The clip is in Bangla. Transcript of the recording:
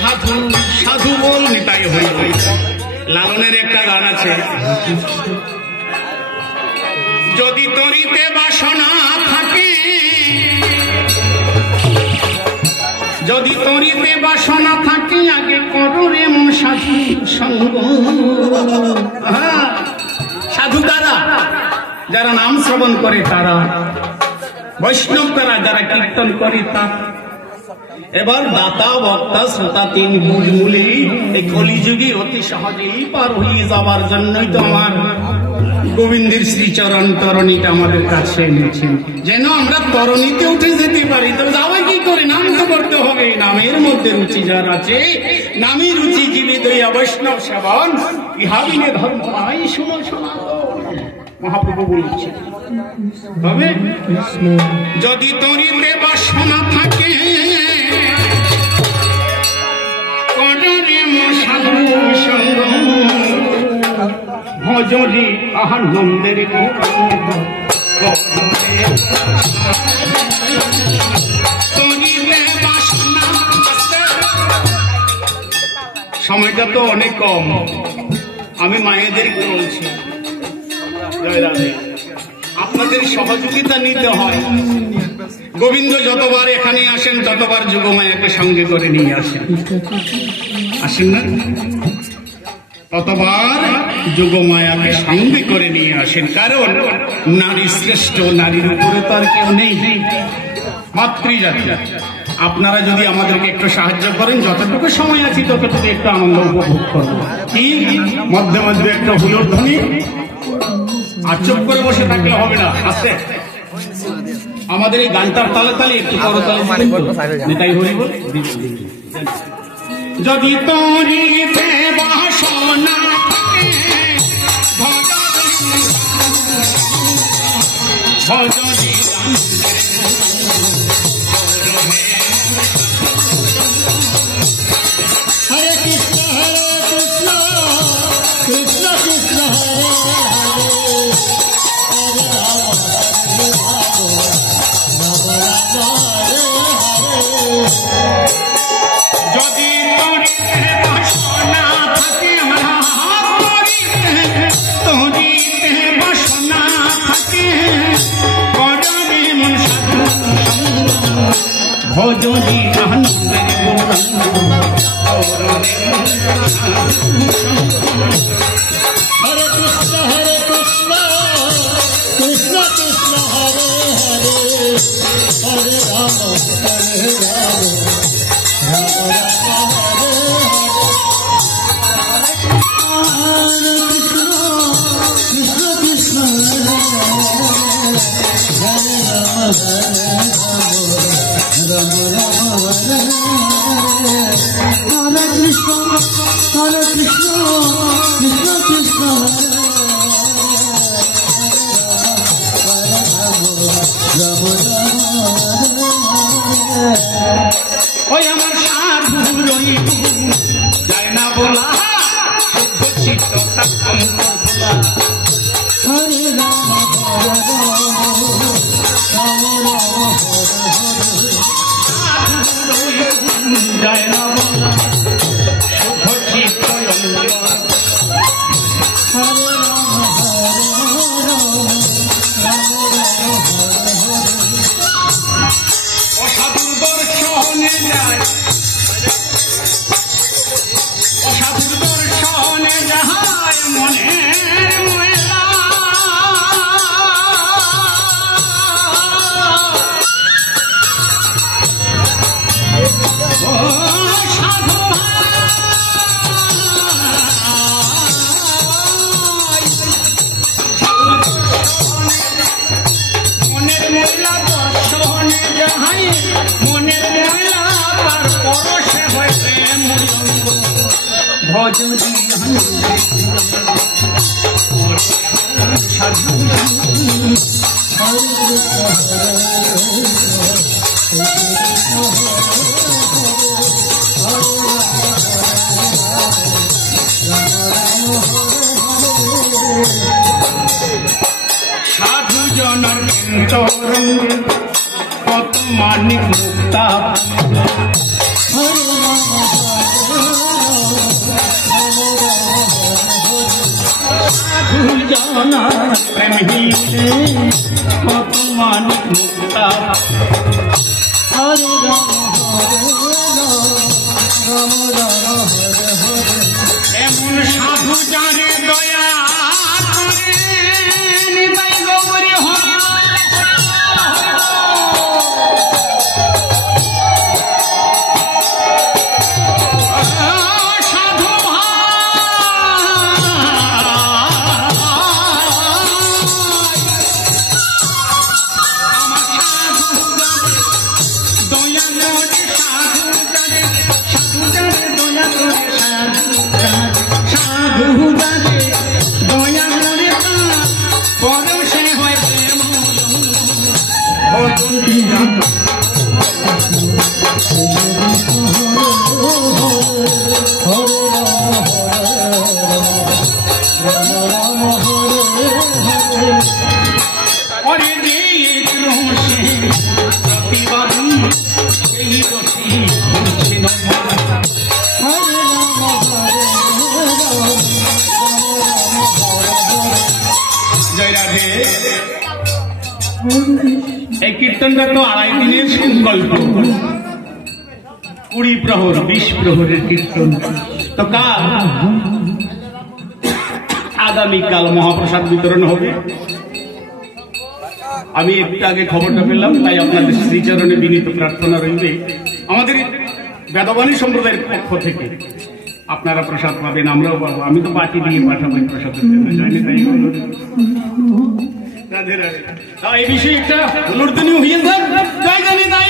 সাধু সাধু বল নিতাই হই। লালনের একটা গান আছে, যদি তরিতে বাসনা থাকে, যদি তরিতে বাসনা থাকে, আগে করো রে মন সাধু সঙ্গ। সাধু তারা যারা নাম শ্রবণ করে, তারা বৈষ্ণব তারা যারা কীর্তন করে তারা। এবার দাতা বক্তা শ্রোতা তিন মূলে এই কলিযুগে অতি সহজেই পার হয়ে যাবার জন্যই তো আমার গোবিন্দের শ্রীচরণ তরণীটা আমাদের কাছে এনেছেন, যেন আমরা তরণীতে উঠে যেতে পারি। তো যাওয়া কি করে? নাম তো করতে হবে। নামের মধ্যে রুচি যার আছে, নামী রুচি জীবিত বৈষ্ণব সেবন, ইহাবিনে ধর্ম নাই। শুনো শোনা মহাপ্রভু বলছে, তবে যদি তরিতে বাসনা থাকে, ভজরি আনন্দের সময়টা তো অনেক কম, আমি মায়েদেরকে বলছি আপনাদের সহযোগিতা নিতে হয়। গোবিন্দ যতবার এখানে আসেন ততবার যুগমায়াকে সঙ্গে করে নিয়ে আসেন, আসেন না? ততবার যুগমায়াকে সঙ্গে করে নিয়ে আসেন, কারণ নারী শ্রেষ্ঠ, নারীর উপরে তো আর কেউ নেই, মাতৃজাতি। আপনারা যদি আমাদেরকে একটু সাহায্য করেন, যতটুকু সময় আছে ততটুকু একটু আনন্দ উপভোগ করবো। কি মধ্যে মধ্যে একটা হুলোর ধ্বনি, আর চুপ করে বসে থাকলে হবে না। আস্তে আমাদের এই গানটার তালে তালে একটু করতালি নেতাই হরি বল। যদি তরিতে বাসনা ভজরি হরে কৃষ্ণ কৃষ্ণ কৃষ্ণ যদি তরিতে বাসনা থাকে, তরিতে বাসনা থাকে, করবে মন সাধু ভজরি আনন্দের গৌরাঙ্গ। হরে কৃষ্ণ কৃষ্ণ কৃষ্ণ হরে হরে, হরে রাম হরে রাম, রাম রাম হরে হরে, কৃষ্ণ কৃষ্ণ কৃষ্ণ হরে হরে, রাম রাম রাম হরে হরে, হরে কৃষ্ণ কৃষ্ণ কৃষ্ণ হরে রাম রাম। ওই আমার সাধু রইব যায় না বলা, শুদ্ধ চিত্ত হরে রাম হরে রাম, রাম রাম হরে হরে, যায় না বলা, শুদ্ধ চিত্ত হরে রাম হরে রাম, রাম রাম। অসাধুর দর্শনে যায়, অসাধুর দর্শনে যায় মনের ময়লা, ও সাধু মনের ময়লা দর্শনে যাহাই, মনের ময়লা তার পরশে হয় প্রেম ভজরি সাধু হরে রঙ্গে কত মানিক মুক্তা সাধু জানা প্রেম হিলে কত মানিক মুক্তা হরে রাম এমন সাধু জানে দয়া করে নিতাই গৌরী সাধু দয়া করে সাধু জানে দয়া করে সাধু জানে দয়া করে পরশে হয় প্রেম অরে যে রোষে প্রতিবাদী সেই রসি জয় রাধে। এই কীর্তনটা তো 2.5 দিনের সংকল্প, 20 প্রহর 20 প্রহরের কীর্তন। তো কাল আগামীকাল মহাপ্রসাদ বিতরণ হবে। আমি একটু আগে খবরটা পেলাম, তাই আপনাদের শ্রীচরণে বিনীত প্রার্থনা রইবে আমাদের বেদবাণী সম্প্রদায়ের পক্ষ থেকে আপনারা প্রসাদ পাবেন, আমরাও পাবো। আমি তো পার্টি দিয়ে পাঠাবো প্রসাদের জন্য, জানি তাই রাধে রাধে। এই বিষয়ে একটা অনুর্দনীয় হয়ে যান, তাই জানি তাই